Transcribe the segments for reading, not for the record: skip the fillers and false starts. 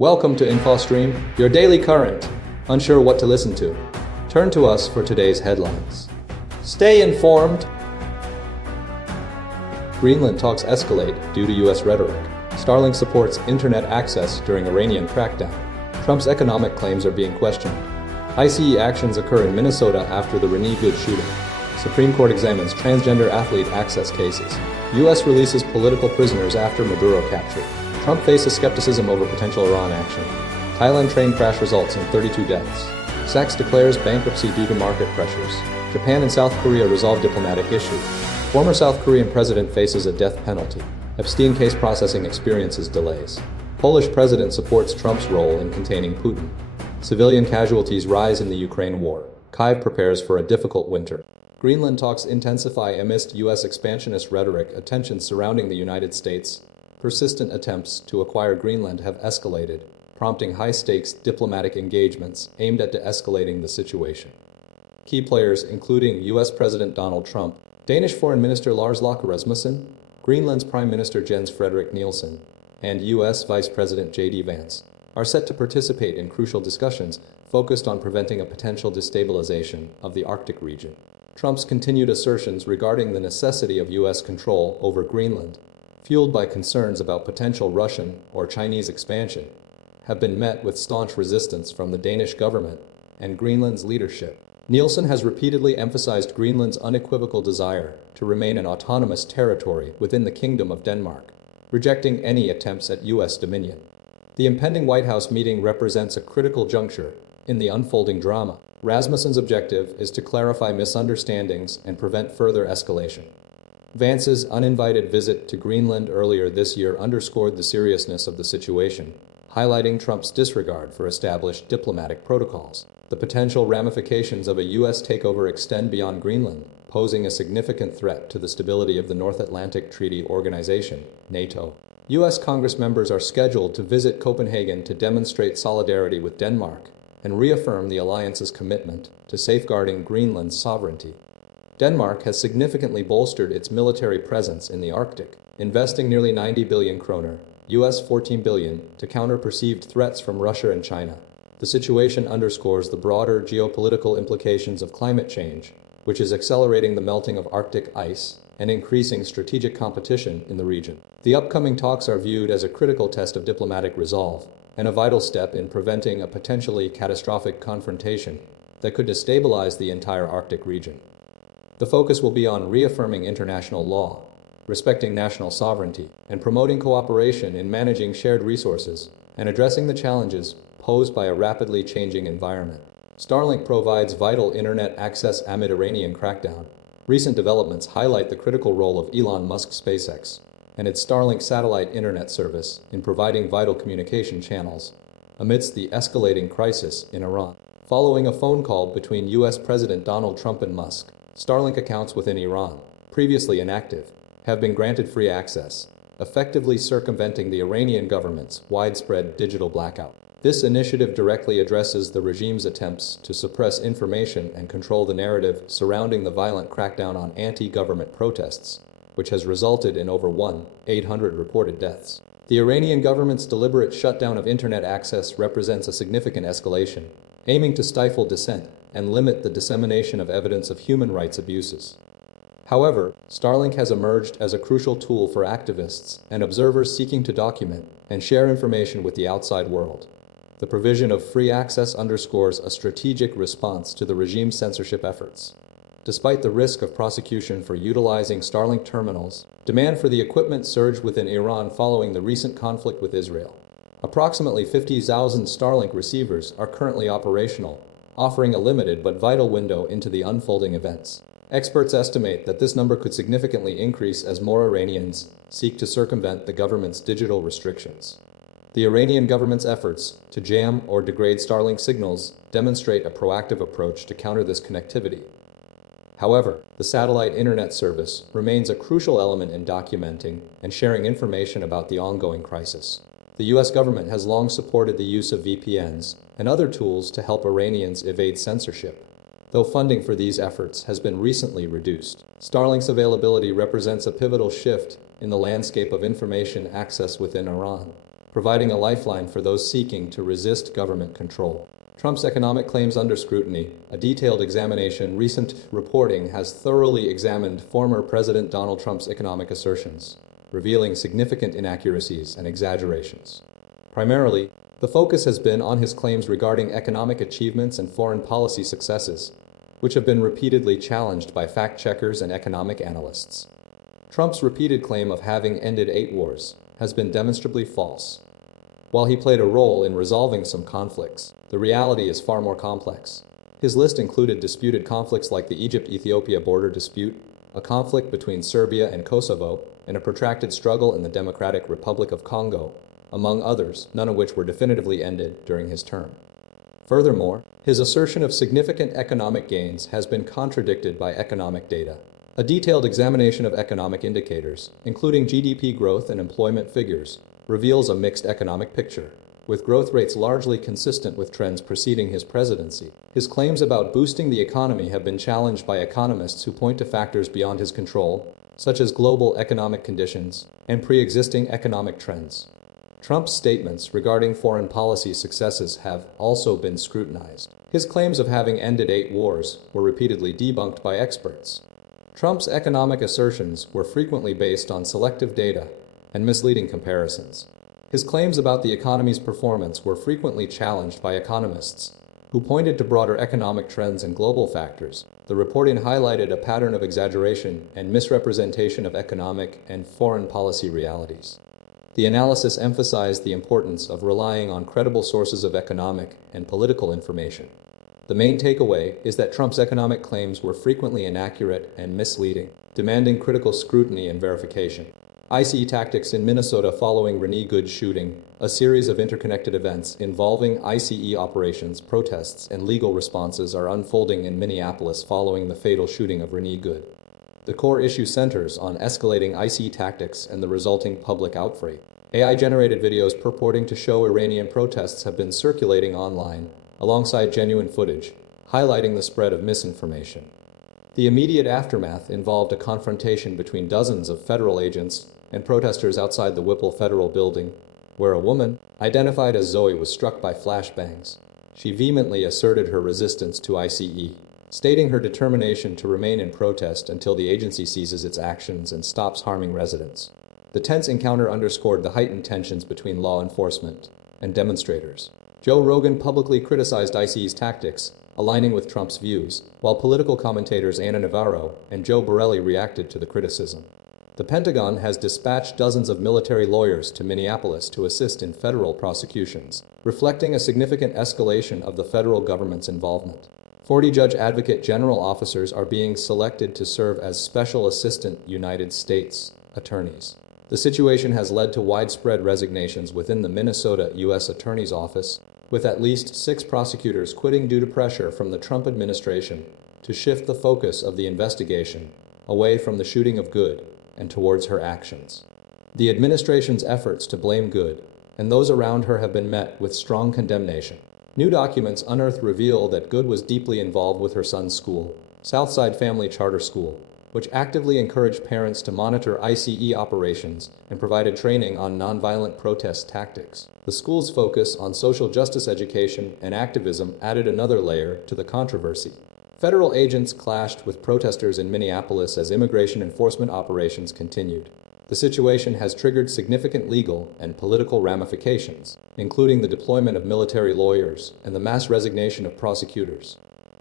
Welcome to InfoStream, your daily current. Unsure what to listen to? Turn to us for today's headlines. Stay informed. Greenland talks escalate due to U.S. rhetoric. Starlink supports internet access during Iranian crackdown. Trump's economic claims are being questioned. ICE actions occur in Minnesota after the Renee Good shooting. Supreme Court examines transgender athlete access cases. U.S. releases political prisoners after Maduro capture. Trump faces skepticism over potential Iran action. Thailand train crash results in 32 deaths. Sachs declares bankruptcy due to market pressures. Japan and South Korea resolve diplomatic issue. Former South Korean president faces a death penalty. Epstein case processing experiences delays. Polish president supports Trump's role in containing Putin. Civilian casualties rise in the Ukraine war. Kyiv prepares for a difficult winter. Greenland talks intensify amidst U.S. expansionist rhetoric. Tensions surrounding the United States. Persistent attempts to acquire Greenland have escalated, prompting high-stakes diplomatic engagements aimed at de-escalating the situation. Key players including U.S. President Donald Trump, Danish Foreign Minister Lars Løkke Rasmussen, Greenland's Prime Minister Jens Frederik Nielsen, and U.S. Vice President J.D. Vance, are set to participate in crucial discussions focused on preventing a potential destabilization of the Arctic region. Trump's continued assertions regarding the necessity of U.S. control over Greenland, fueled by concerns about potential Russian or Chinese expansion, have been met with staunch resistance from the Danish government and Greenland's leadership. Nielsen has repeatedly emphasized Greenland's unequivocal desire to remain an autonomous territory within the Kingdom of Denmark, rejecting any attempts at U.S. dominion. The impending White House meeting represents a critical juncture in the unfolding drama. Rasmussen's objective is to clarify misunderstandings and prevent further escalation. Vance's uninvited visit to Greenland earlier this year underscored the seriousness of the situation, highlighting Trump's disregard for established diplomatic protocols. The potential ramifications of a U.S. takeover extend beyond Greenland, posing a significant threat to the stability of the North Atlantic Treaty Organization, NATO. U.S. Congress members are scheduled to visit Copenhagen to demonstrate solidarity with Denmark and reaffirm the alliance's commitment to safeguarding Greenland's sovereignty. Denmark has significantly bolstered its military presence in the Arctic, investing nearly 90 billion kroner, US $14 billion, to counter perceived threats from Russia and China. The situation underscores the broader geopolitical implications of climate change, which is accelerating the melting of Arctic ice and increasing strategic competition in the region. The upcoming talks are viewed as a critical test of diplomatic resolve and a vital step in preventing a potentially catastrophic confrontation that could destabilize the entire Arctic region. The focus will be on reaffirming international law, respecting national sovereignty, and promoting cooperation in managing shared resources and addressing the challenges posed by a rapidly changing environment. Starlink provides vital internet access amid Iranian crackdown. Recent developments highlight the critical role of Elon Musk's SpaceX and its Starlink satellite internet service in providing vital communication channels amidst the escalating crisis in Iran. Following a phone call between U.S. President Donald Trump and Musk, Starlink accounts within Iran, previously inactive, have been granted free access, effectively circumventing the Iranian government's widespread digital blackout. This initiative directly addresses the regime's attempts to suppress information and control the narrative surrounding the violent crackdown on anti-government protests, which has resulted in over 1,800 reported deaths. The Iranian government's deliberate shutdown of internet access represents a significant escalation, aiming to stifle dissent and limit the dissemination of evidence of human rights abuses. However, Starlink has emerged as a crucial tool for activists and observers seeking to document and share information with the outside world. The provision of free access underscores a strategic response to the regime's censorship efforts. Despite the risk of prosecution for utilizing Starlink terminals, demand for the equipment surged within Iran following the recent conflict with Israel. Approximately 50,000 Starlink receivers are currently operational, offering a limited but vital window into the unfolding events. Experts estimate that this number could significantly increase as more Iranians seek to circumvent the government's digital restrictions. The Iranian government's efforts to jam or degrade Starlink signals demonstrate a proactive approach to counter this connectivity. However, the satellite internet service remains a crucial element in documenting and sharing information about the ongoing crisis. The U.S. government has long supported the use of VPNs and other tools to help Iranians evade censorship, though funding for these efforts has been recently reduced. Starlink's availability represents a pivotal shift in the landscape of information access within Iran, providing a lifeline for those seeking to resist government control. Trump's economic claims under scrutiny. A detailed examination. Recent reporting has thoroughly examined former President Donald Trump's economic assertions, revealing significant inaccuracies and exaggerations. Primarily, the focus has been on his claims regarding economic achievements and foreign policy successes, which have been repeatedly challenged by fact-checkers and economic analysts. Trump's repeated claim of having ended 8 wars has been demonstrably false. While he played a role in resolving some conflicts, the reality is far more complex. His list included disputed conflicts like the Egypt-Ethiopia border dispute, a conflict between Serbia and Kosovo, and a protracted struggle in the Democratic Republic of Congo, among others, none of which were definitively ended during his term. Furthermore, his assertion of significant economic gains has been contradicted by economic data. A detailed examination of economic indicators, including GDP growth and employment figures, reveals a mixed economic picture, with growth rates largely consistent with trends preceding his presidency. His claims about boosting the economy have been challenged by economists who point to factors beyond his control, such as global economic conditions and pre-existing economic trends. Trump's statements regarding foreign policy successes have also been scrutinized. His claims of having ended 8 wars were repeatedly debunked by experts. Trump's economic assertions were frequently based on selective data and misleading comparisons. His claims about the economy's performance were frequently challenged by economists, who pointed to broader economic trends and global factors. The reporting highlighted a pattern of exaggeration and misrepresentation of economic and foreign policy realities. The analysis emphasized the importance of relying on credible sources of economic and political information. The main takeaway is that Trump's economic claims were frequently inaccurate and misleading, demanding critical scrutiny and verification. ICE tactics in Minnesota following Renee Good shooting. A series of interconnected events involving ICE operations, protests, and legal responses are unfolding in Minneapolis following the fatal shooting of Renee Good. The core issue centers on escalating ICE tactics and the resulting public outrage. AI-generated videos purporting to show Iranian protests have been circulating online, alongside genuine footage, highlighting the spread of misinformation. The immediate aftermath involved a confrontation between dozens of federal agents and protesters outside the Whipple Federal Building, where a woman, identified as Zoe, was struck by flashbangs. She vehemently asserted her resistance to ICE, stating her determination to remain in protest until the agency ceases its actions and stops harming residents. The tense encounter underscored the heightened tensions between law enforcement and demonstrators. Joe Rogan publicly criticized ICE's tactics, aligning with Trump's views, while political commentators Ana Navarro and Joe Borelli reacted to the criticism. The Pentagon has dispatched dozens of military lawyers to Minneapolis to assist in federal prosecutions, reflecting a significant escalation of the federal government's involvement. 40 judge advocate general officers are being selected to serve as Special Assistant United States attorneys. The situation has led to widespread resignations within the Minnesota U.S. Attorney's Office, with at least 6 prosecutors quitting due to pressure from the Trump administration to shift the focus of the investigation away from the shooting of Good and towards her actions. The administration's efforts to blame Good and those around her have been met with strong condemnation. New documents unearthed reveal that Good was deeply involved with her son's school, Southside Family Charter School, which actively encouraged parents to monitor ICE operations and provided training on nonviolent protest tactics. The school's focus on social justice education and activism added another layer to the controversy. Federal agents clashed with protesters in Minneapolis as immigration enforcement operations continued. The situation has triggered significant legal and political ramifications, including the deployment of military lawyers and the mass resignation of prosecutors.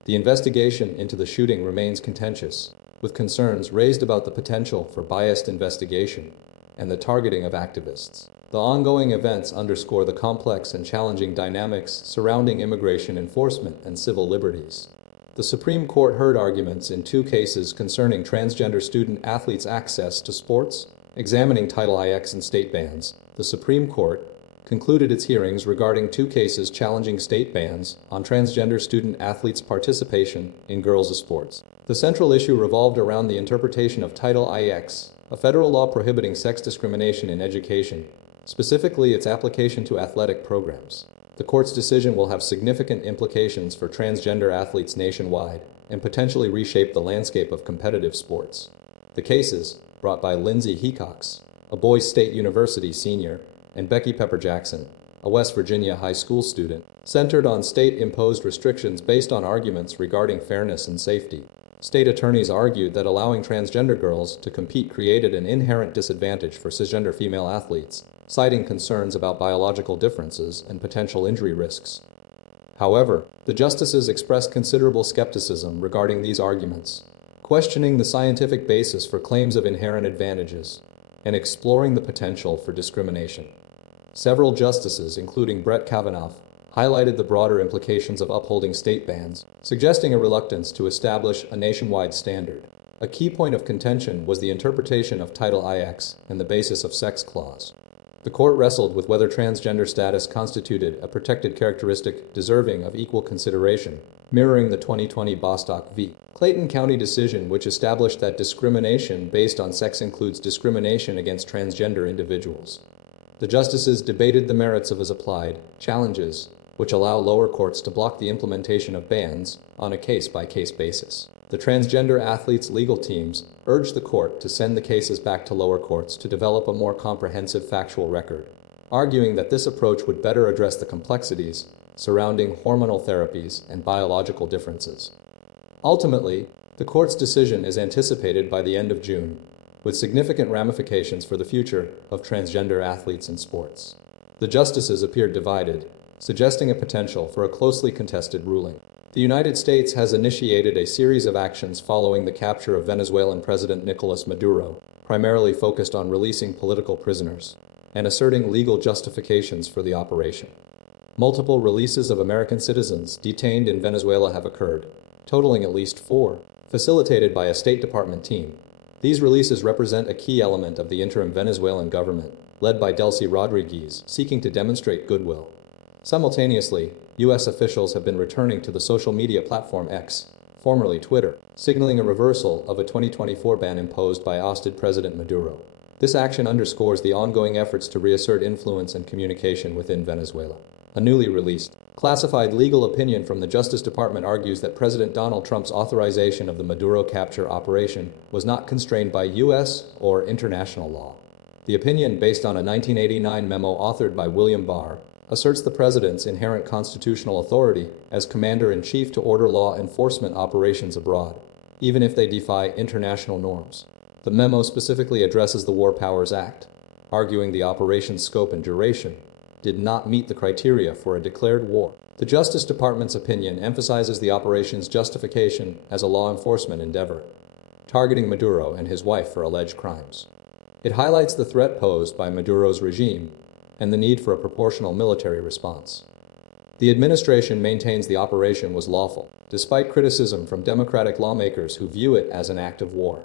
The investigation into the shooting remains contentious, with concerns raised about the potential for biased investigation and the targeting of activists. The ongoing events underscore the complex and challenging dynamics surrounding immigration enforcement and civil liberties. The Supreme Court heard arguments in 2 cases concerning transgender student athletes' access to sports, examining Title IX and state bans. The Supreme Court concluded its hearings regarding 2 cases challenging state bans on transgender student athletes' participation in girls' sports. The central issue revolved around the interpretation of Title IX, a federal law prohibiting sex discrimination in education, specifically its application to athletic programs. The court's decision will have significant implications for transgender athletes nationwide and potentially reshape the landscape of competitive sports. The cases, brought by Lindsay Hecox, a Boise State University senior, and Becky Pepper Jackson, a West Virginia high school student, centered on state-imposed restrictions based on arguments regarding fairness and safety. State attorneys argued that allowing transgender girls to compete created an inherent disadvantage for cisgender female athletes, citing concerns about biological differences and potential injury risks. However, the justices expressed considerable skepticism regarding these arguments, questioning the scientific basis for claims of inherent advantages, and exploring the potential for discrimination. Several justices, including Brett Kavanaugh, highlighted the broader implications of upholding state bans, suggesting a reluctance to establish a nationwide standard. A key point of contention was the interpretation of Title IX and the basis of sex clause. The court wrestled with whether transgender status constituted a protected characteristic deserving of equal consideration, mirroring the 2020 Bostock v. Clayton County decision, which established that discrimination based on sex includes discrimination against transgender individuals. The justices debated the merits of as-applied challenges, which allow lower courts to block the implementation of bans on a case-by-case basis. The transgender athletes' legal teams urged the court to send the cases back to lower courts to develop a more comprehensive factual record, arguing that this approach would better address the complexities surrounding hormonal therapies and biological differences. Ultimately, the court's decision is anticipated by the end of June, with significant ramifications for the future of transgender athletes in sports. The justices appeared divided, suggesting a potential for a closely contested ruling. The United States has initiated a series of actions following the capture of Venezuelan President Nicolás Maduro, primarily focused on releasing political prisoners and asserting legal justifications for the operation. Multiple releases of American citizens detained in Venezuela have occurred, totaling at least 4, facilitated by a State Department team. These releases represent a key element of the interim Venezuelan government, led by Delcy Rodríguez, seeking to demonstrate goodwill. Simultaneously, U.S. officials have been returning to the social media platform X, formerly Twitter, signaling a reversal of a 2024 ban imposed by ousted President Maduro. This action underscores the ongoing efforts to reassert influence and communication within Venezuela. A newly released, classified legal opinion from the Justice Department argues that President Donald Trump's authorization of the Maduro capture operation was not constrained by U.S. or international law. The opinion, based on a 1989 memo authored by William Barr, asserts the president's inherent constitutional authority as commander-in-chief to order law enforcement operations abroad, even if they defy international norms. The memo specifically addresses the War Powers Act, arguing the operation's scope and duration did not meet the criteria for a declared war. The Justice Department's opinion emphasizes the operation's justification as a law enforcement endeavor, targeting Maduro and his wife for alleged crimes. It highlights the threat posed by Maduro's regime and the need for a proportional military response. The administration maintains the operation was lawful, despite criticism from Democratic lawmakers who view it as an act of war.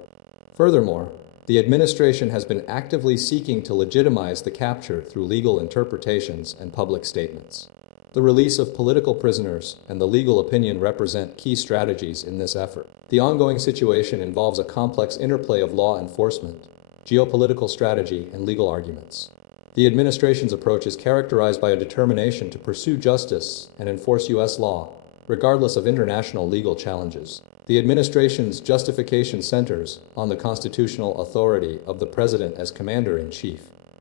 Furthermore, the administration has been actively seeking to legitimize the capture through legal interpretations and public statements. The release of political prisoners and the legal opinion represent key strategies in this effort. The ongoing situation involves a complex interplay of law enforcement, geopolitical strategy, and legal arguments. The administration's approach is characterized by a determination to pursue justice and enforce U.S. law, regardless of international legal challenges. The administration's justification centers on the constitutional authority of the president as commander-in-chief,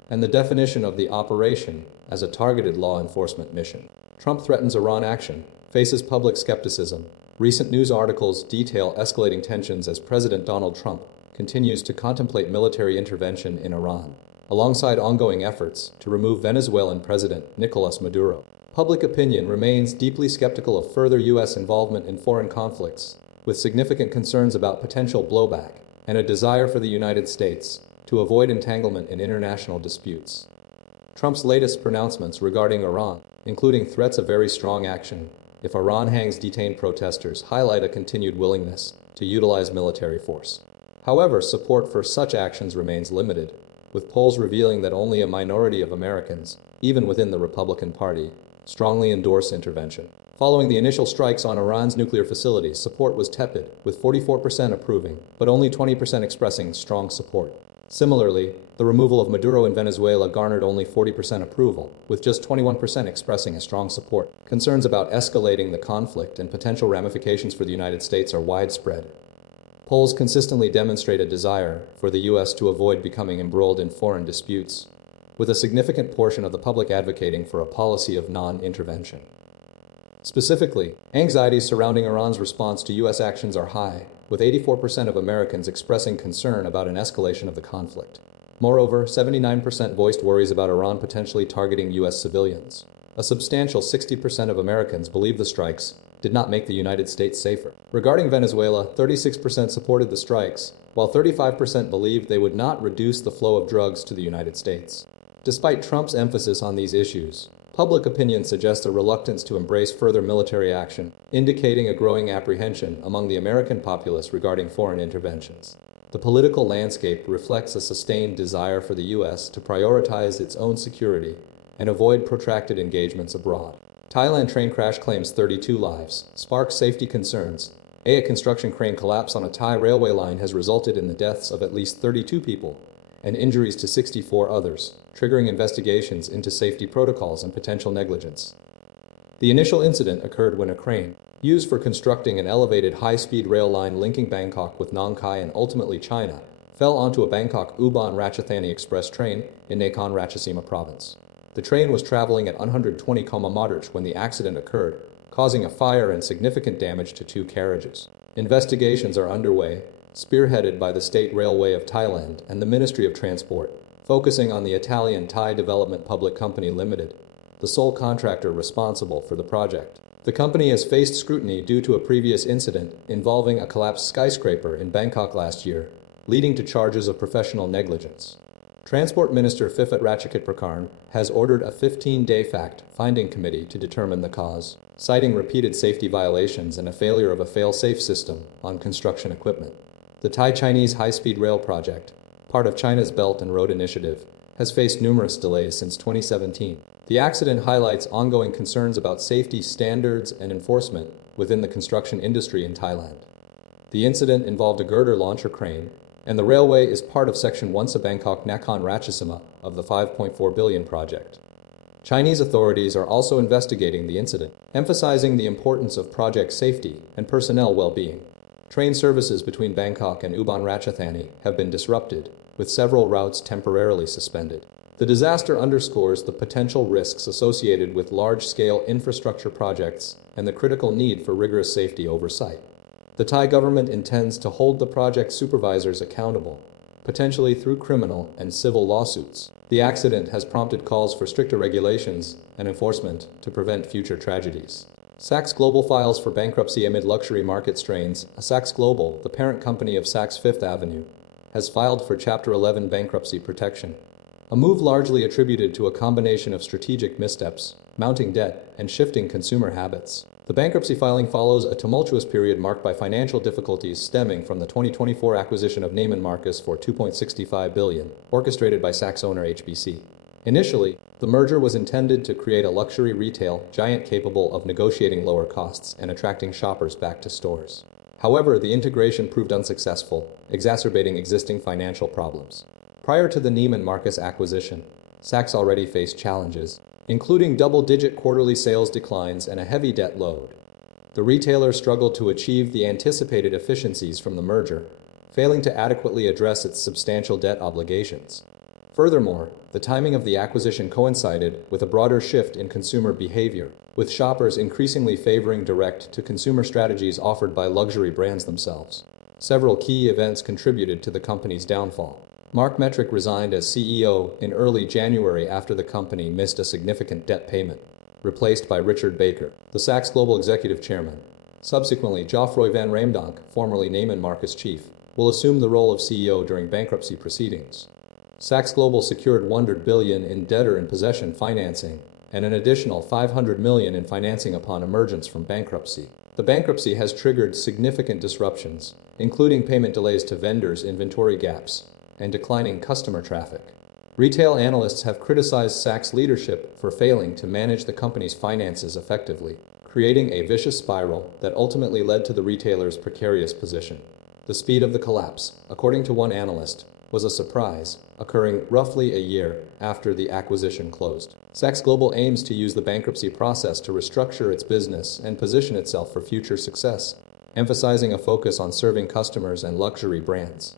and the definition of the operation as a targeted law enforcement mission. Trump threatens Iran action, faces public skepticism. Recent news articles detail escalating tensions as President Donald Trump continues to contemplate military intervention in Iran, alongside ongoing efforts to remove Venezuelan President Nicolás Maduro. Public opinion remains deeply skeptical of further U.S. involvement in foreign conflicts, with significant concerns about potential blowback and a desire for the United States to avoid entanglement in international disputes. Trump's latest pronouncements regarding Iran, including threats of very strong action if Iran hangs detained protesters, highlight a continued willingness to utilize military force. However, support for such actions remains limited, with polls revealing that only a minority of Americans, even within the Republican Party, strongly endorse intervention. Following the initial strikes on Iran's nuclear facilities, support was tepid, with 44% approving, but only 20% expressing strong support. Similarly, the removal of Maduro in Venezuela garnered only 40% approval, with just 21% expressing a strong support. Concerns about escalating the conflict and potential ramifications for the United States are widespread. Polls consistently demonstrate a desire for the U.S. to avoid becoming embroiled in foreign disputes, with a significant portion of the public advocating for a policy of non-intervention. Specifically, anxieties surrounding Iran's response to U.S. actions are high, with 84% of Americans expressing concern about an escalation of the conflict. Moreover, 79% voiced worries about Iran potentially targeting U.S. civilians. A substantial 60% of Americans believe the strikes did not make the United States safer. Regarding Venezuela, 36% supported the strikes, while 35% believed they would not reduce the flow of drugs to the United States. Despite Trump's emphasis on these issues, public opinion suggests a reluctance to embrace further military action, indicating a growing apprehension among the American populace regarding foreign interventions. The political landscape reflects a sustained desire for the U.S. to prioritize its own security and avoid protracted engagements abroad. Thailand train crash claims 32 lives, sparks safety concerns. A construction crane collapse on a Thai railway line has resulted in the deaths of at least 32 people and injuries to 64 others, triggering investigations into safety protocols and potential negligence. The initial incident occurred when a crane, used for constructing an elevated high-speed rail line linking Bangkok with Nong Khai and ultimately China, fell onto a Bangkok-Ubon Ratchathani Express train in Nakhon Ratchasima province. The train was traveling at 120 km/h when the accident occurred, causing a fire and significant damage to 2 carriages. Investigations are underway, spearheaded by the State Railway of Thailand and the Ministry of Transport, focusing on the Italian Thai Development Public Company Limited, the sole contractor responsible for the project. The company has faced scrutiny due to a previous incident involving a collapsed skyscraper in Bangkok last year, leading to charges of professional negligence. Transport Minister Phiphat Ratchakitprakarn has ordered a 15-day fact-finding committee to determine the cause, citing repeated safety violations and a failure of a fail-safe system on construction equipment. The Thai-Chinese high-speed rail project, part of China's Belt and Road Initiative, has faced numerous delays since 2017. The accident highlights ongoing concerns about safety standards and enforcement within the construction industry in Thailand. The incident involved a girder launcher crane, and the railway is part of Section 1 Bangkok Nakhon Ratchasima of the 5.4 billion project. Chinese authorities are also investigating the incident, emphasizing the importance of project safety and personnel well-being. Train services between Bangkok and Ubon Ratchathani have been disrupted, with several routes temporarily suspended. The disaster underscores the potential risks associated with large-scale infrastructure projects and the critical need for rigorous safety oversight. The Thai government intends to hold the project supervisors accountable, potentially through criminal and civil lawsuits. The accident has prompted calls for stricter regulations and enforcement to prevent future tragedies. Saks Global files for bankruptcy amid luxury market strains. Saks Global, the parent company of Saks Fifth Avenue, has filed for Chapter 11 bankruptcy protection, a move largely attributed to a combination of strategic missteps, mounting debt, and shifting consumer habits. The bankruptcy filing follows a tumultuous period marked by financial difficulties stemming from the 2024 acquisition of Neiman Marcus for $2.65 billion, orchestrated by Saks owner HBC. Initially, the merger was intended to create a luxury retail giant capable of negotiating lower costs and attracting shoppers back to stores. However, the integration proved unsuccessful, exacerbating existing financial problems. Prior to the Neiman Marcus acquisition, Saks already faced challenges, including double-digit quarterly sales declines and a heavy debt load. The retailer struggled to achieve the anticipated efficiencies from the merger, failing to adequately address its substantial debt obligations. Furthermore, the timing of the acquisition coincided with a broader shift in consumer behavior, with shoppers increasingly favoring direct-to-consumer strategies offered by luxury brands themselves. Several key events contributed to the company's downfall. Mark Metrick resigned as CEO in early January after the company missed a significant debt payment, replaced by Richard Baker, the Saks Global executive chairman. Subsequently, Geoffroy van Raamdonk, formerly Neiman Marcus chief, will assume the role of CEO during bankruptcy proceedings. Saks Global secured $100 billion in debtor-in-possession financing and an additional $500 million in financing upon emergence from bankruptcy. The bankruptcy has triggered significant disruptions, including payment delays to vendors, inventory gaps, and declining customer traffic. Retail analysts have criticized Saks' leadership for failing to manage the company's finances effectively, creating a vicious spiral that ultimately led to the retailer's precarious position. The speed of the collapse, according to one analyst, was a surprise, occurring roughly a year after the acquisition closed. Saks Global aims to use the bankruptcy process to restructure its business and position itself for future success, emphasizing a focus on serving customers and luxury brands.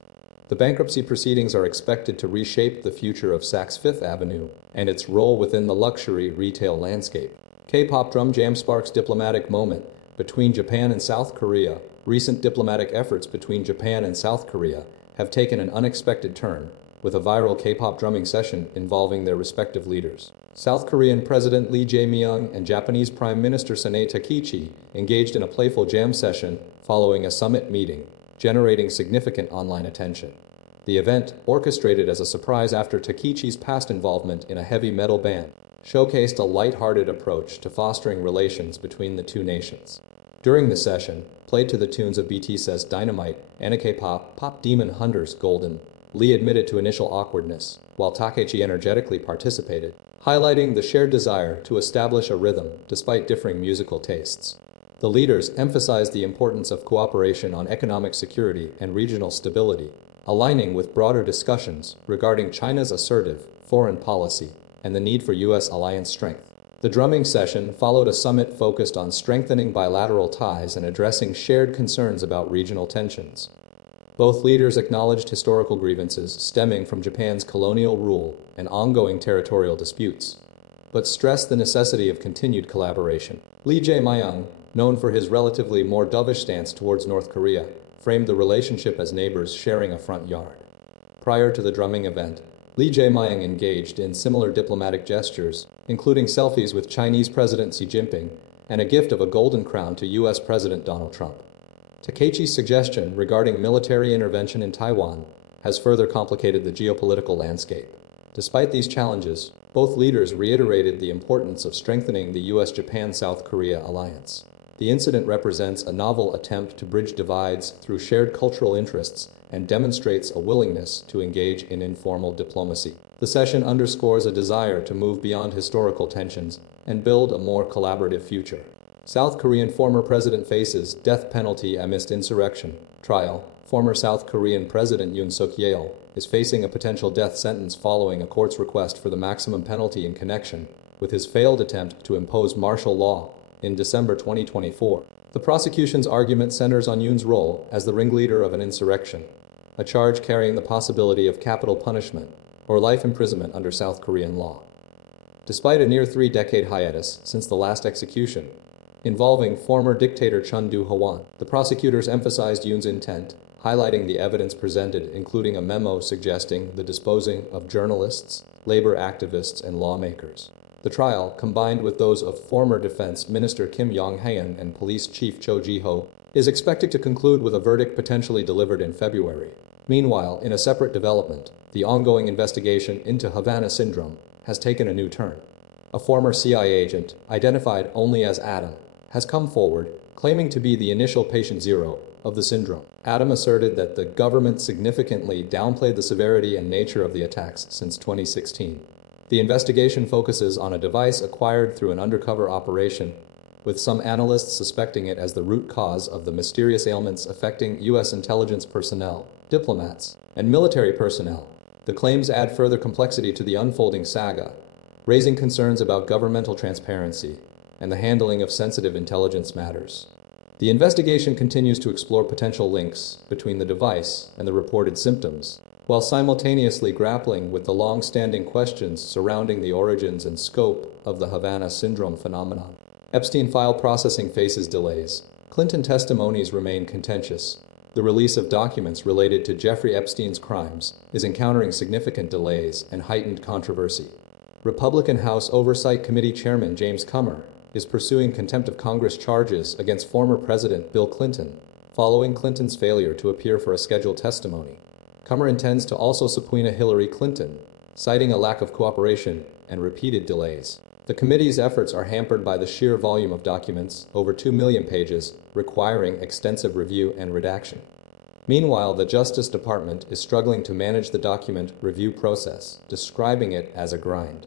The bankruptcy proceedings are expected to reshape the future of Saks Fifth Avenue and its role within the luxury retail landscape. K-pop drum jam sparks diplomatic moment between Japan and South Korea. Recent diplomatic efforts between Japan and South Korea have taken an unexpected turn, with a viral K-pop drumming session involving their respective leaders. South Korean President Lee Jae-myung and Japanese Prime Minister Sanae Takichi engaged in a playful jam session following a summit meeting, generating significant online attention. The event, orchestrated as a surprise after Takichi's past involvement in a heavy metal band, showcased a light-hearted approach to fostering relations between the two nations. During the session, played to the tunes of BTS's Dynamite and K-pop Pop Demon Hunter's Golden, Lee admitted to initial awkwardness, while Takechi energetically participated, highlighting the shared desire to establish a rhythm despite differing musical tastes. The leaders emphasized the importance of cooperation on economic security and regional stability, aligning with broader discussions regarding China's assertive foreign policy and the need for U.S. alliance strength. The drumming session followed a summit focused on strengthening bilateral ties and addressing shared concerns about regional tensions. Both leaders acknowledged historical grievances stemming from Japan's colonial rule and ongoing territorial disputes, but stressed the necessity of continued collaboration. Lee Jae-myung, known for his relatively more dovish stance towards North Korea, framed the relationship as neighbors sharing a front yard. Prior to the drumming event, Lee Jae-myung engaged in similar diplomatic gestures, including selfies with Chinese President Xi Jinping and a gift of a golden crown to U.S. President Donald Trump. Takechi's suggestion regarding military intervention in Taiwan has further complicated the geopolitical landscape. Despite these challenges, both leaders reiterated the importance of strengthening the U.S.-Japan-South Korea alliance. The incident represents a novel attempt to bridge divides through shared cultural interests and demonstrates a willingness to engage in informal diplomacy. The session underscores a desire to move beyond historical tensions and build a more collaborative future. South Korean former president faces death penalty amidst insurrection trial. Former South Korean President Yoon Suk-yeol is facing a potential death sentence following a court's request for the maximum penalty in connection with his failed attempt to impose martial law in December 2024. The prosecution's argument centers on Yoon's role as the ringleader of an insurrection, a charge carrying the possibility of capital punishment or life imprisonment under South Korean law. Despite a near 3-decade hiatus since the last execution, involving former dictator Chun Doo-hwan, the prosecutors emphasized Yoon's intent, highlighting the evidence presented, including a memo suggesting the disposing of journalists, labor activists, and lawmakers. The trial, combined with those of former Defense Minister Kim Yong-haen and Police Chief Cho Ji-ho, is expected to conclude with a verdict potentially delivered in February. Meanwhile, in a separate development, the ongoing investigation into Havana syndrome has taken a new turn. A former CIA agent, identified only as Adam, has come forward, claiming to be the initial patient zero of the syndrome. Adam asserted that the government significantly downplayed the severity and nature of the attacks since 2016. The investigation focuses on a device acquired through an undercover operation, with some analysts suspecting it as the root cause of the mysterious ailments affecting U.S. intelligence personnel, diplomats, and military personnel. The claims add further complexity to the unfolding saga, raising concerns about governmental transparency and the handling of sensitive intelligence matters. The investigation continues to explore potential links between the device and the reported symptoms, while simultaneously grappling with the long-standing questions surrounding the origins and scope of the Havana syndrome phenomenon. Epstein file processing faces delays. Clinton testimonies remain contentious. The release of documents related to Jeffrey Epstein's crimes is encountering significant delays and heightened controversy. Republican House Oversight Committee Chairman James Comer is pursuing contempt of Congress charges against former President Bill Clinton, following Clinton's failure to appear for a scheduled testimony. Comer intends to also subpoena Hillary Clinton, citing a lack of cooperation and repeated delays. The committee's efforts are hampered by the sheer volume of documents, over 2 million pages, requiring extensive review and redaction. Meanwhile, the Justice Department is struggling to manage the document review process, describing it as a grind.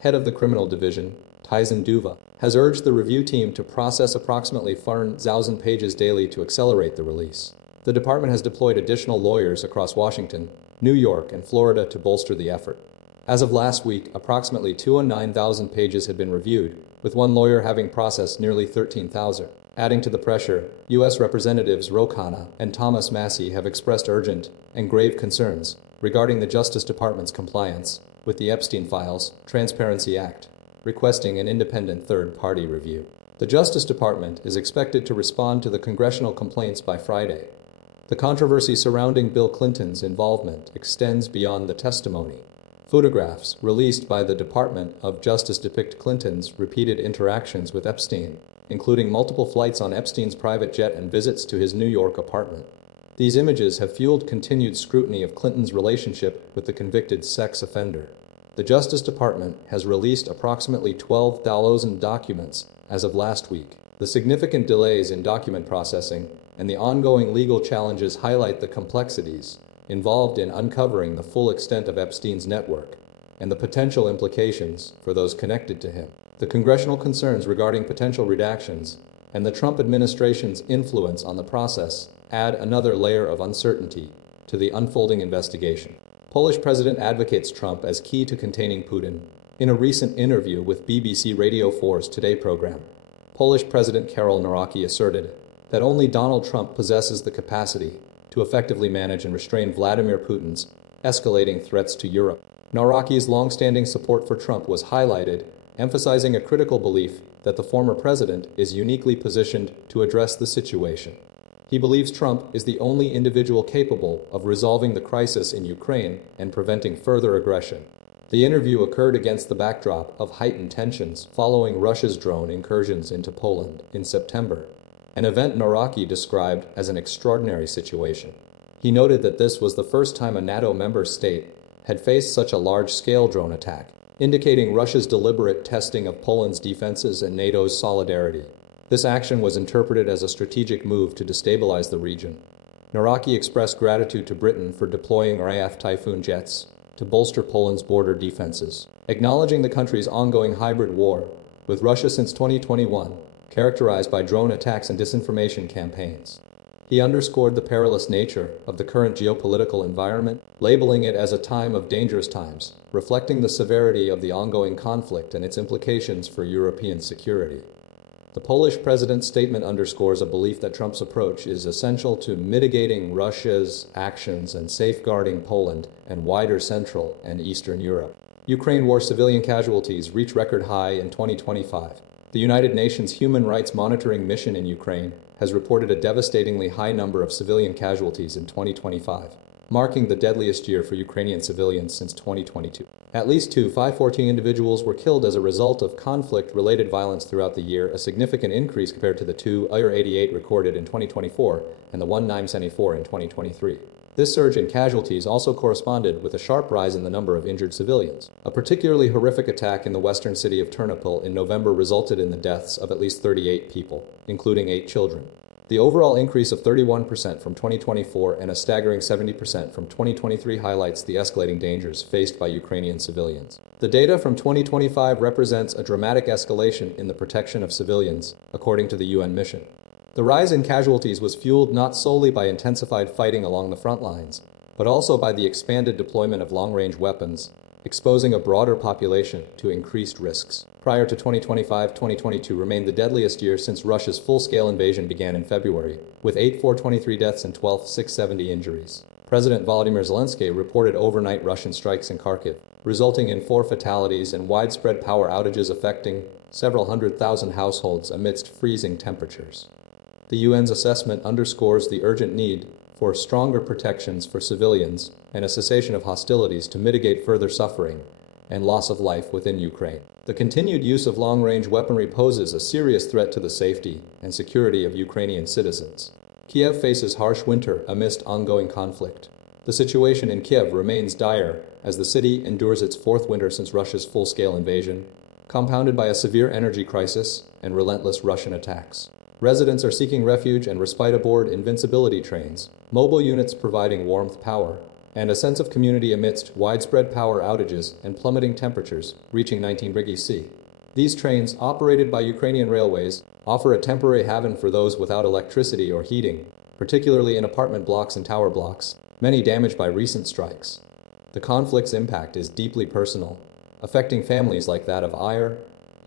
Head of the Criminal Division, Tyson Duva, has urged the review team to process approximately 4,000 pages daily to accelerate the release. The department has deployed additional lawyers across Washington, New York, and Florida to bolster the effort. As of last week, approximately 209,000 pages had been reviewed, with one lawyer having processed nearly 13,000. Adding to the pressure, U.S. Representatives Ro Khanna and Thomas Massie have expressed urgent and grave concerns regarding the Justice Department's compliance with the Epstein Files Transparency Act, requesting an independent third-party review. The Justice Department is expected to respond to the congressional complaints by Friday. The controversy surrounding Bill Clinton's involvement extends beyond the testimony. Photographs released by the Department of Justice depict Clinton's repeated interactions with Epstein, including multiple flights on Epstein's private jet and visits to his New York apartment. These images have fueled continued scrutiny of Clinton's relationship with the convicted sex offender. The Justice Department has released approximately 12,000 documents as of last week. The significant delays in document processing and the ongoing legal challenges highlight the complexities involved in uncovering the full extent of Epstein's network and the potential implications for those connected to him. The congressional concerns regarding potential redactions and the Trump administration's influence on the process add another layer of uncertainty to the unfolding investigation. Polish president advocates Trump as key to containing Putin. In a recent interview with BBC Radio 4's Today program, Polish President Karol Nawrocki asserted that only Donald Trump possesses the capacity to effectively manage and restrain Vladimir Putin's escalating threats to Europe. Nawrocki's long-standing support for Trump was highlighted, emphasizing a critical belief that the former president is uniquely positioned to address the situation. He believes Trump is the only individual capable of resolving the crisis in Ukraine and preventing further aggression. The interview occurred against the backdrop of heightened tensions following Russia's drone incursions into Poland in September, an event Nawrocki described as an extraordinary situation. He noted that this was the first time a NATO member state had faced such a large-scale drone attack, indicating Russia's deliberate testing of Poland's defenses and NATO's solidarity. This action was interpreted as a strategic move to destabilize the region. Nawrocki expressed gratitude to Britain for deploying RAF Typhoon jets to bolster Poland's border defenses, acknowledging the country's ongoing hybrid war with Russia since 2021, characterized by drone attacks and disinformation campaigns. He underscored the perilous nature of the current geopolitical environment, labeling it as a time of dangerous times, reflecting the severity of the ongoing conflict and its implications for European security. The Polish president's statement underscores a belief that Trump's approach is essential to mitigating Russia's actions and safeguarding Poland and wider Central and Eastern Europe. Ukraine war civilian casualties reach record high in 2025. The United Nations Human Rights Monitoring Mission in Ukraine has reported a devastatingly high number of civilian casualties in 2025, marking the deadliest year for Ukrainian civilians since 2022. At least 514 individuals were killed as a result of conflict-related violence throughout the year, a significant increase compared to the 288 recorded in 2024 and the 1974 in 2023. This surge in casualties also corresponded with a sharp rise in the number of injured civilians. A particularly horrific attack in the western city of Ternopil in November resulted in the deaths of at least 38 people, including 8 children. The overall increase of 31% from 2024 and a staggering 70% from 2023 highlights the escalating dangers faced by Ukrainian civilians. The data from 2025 represents a dramatic escalation in the protection of civilians, according to the UN mission. The rise in casualties was fueled not solely by intensified fighting along the front lines, but also by the expanded deployment of long-range weapons, exposing a broader population to increased risks. Prior to 2025, 2022 remained the deadliest year since Russia's full-scale invasion began in February, with 8,423 deaths and 12,670 injuries. President Volodymyr Zelensky reported overnight Russian strikes in Kharkiv, resulting in 4 fatalities and widespread power outages affecting several 100,000 households amidst freezing temperatures. The UN's assessment underscores the urgent need for stronger protections for civilians and a cessation of hostilities to mitigate further suffering and loss of life within Ukraine. The continued use of long-range weaponry poses a serious threat to the safety and security of Ukrainian citizens. Kyiv faces harsh winter amidst ongoing conflict. The situation in Kyiv remains dire as the city endures its 4th winter since Russia's full-scale invasion, compounded by a severe energy crisis and relentless Russian attacks. Residents are seeking refuge and respite aboard invincibility trains, mobile units providing warmth power, and a sense of community amidst widespread power outages and plummeting temperatures reaching 19 degrees C. These trains, operated by Ukrainian railways, offer a temporary haven for those without electricity or heating, particularly in apartment blocks and tower blocks, many damaged by recent strikes. The conflict's impact is deeply personal, affecting families like that of Ire,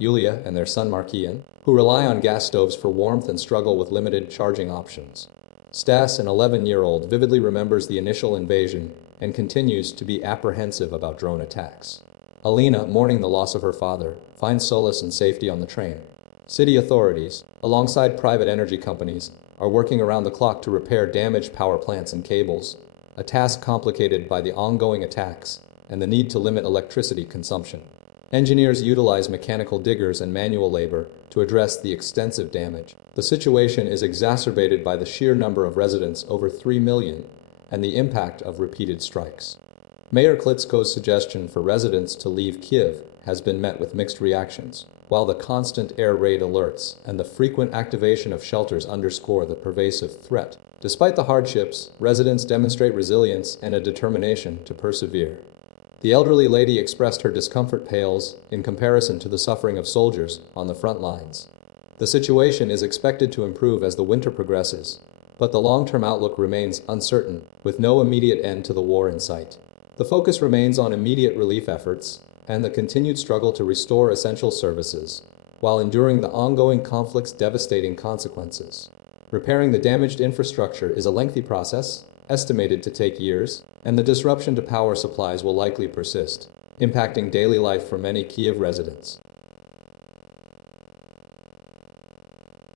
Yulia and their son Markian, who rely on gas stoves for warmth and struggle with limited charging options. Stas, an 11-year-old, vividly remembers the initial invasion and continues to be apprehensive about drone attacks. Alina, mourning the loss of her father, finds solace and safety on the train. City authorities, alongside private energy companies, are working around the clock to repair damaged power plants and cables, a task complicated by the ongoing attacks and the need to limit electricity consumption. Engineers utilize mechanical diggers and manual labor to address the extensive damage. The situation is exacerbated by the sheer number of residents, over 3 million, and the impact of repeated strikes. Mayor Klitschko's suggestion for residents to leave Kyiv has been met with mixed reactions, while the constant air raid alerts and the frequent activation of shelters underscore the pervasive threat. Despite the hardships, residents demonstrate resilience and a determination to persevere. The elderly lady expressed her discomfort pales in comparison to the suffering of soldiers on the front lines. The situation is expected to improve as the winter progresses, but the long-term outlook remains uncertain, with no immediate end to the war in sight. The focus remains on immediate relief efforts and the continued struggle to restore essential services, while enduring the ongoing conflict's devastating consequences. Repairing the damaged infrastructure is a lengthy process, estimated to take years, and the disruption to power supplies will likely persist, impacting daily life for many Kyiv residents.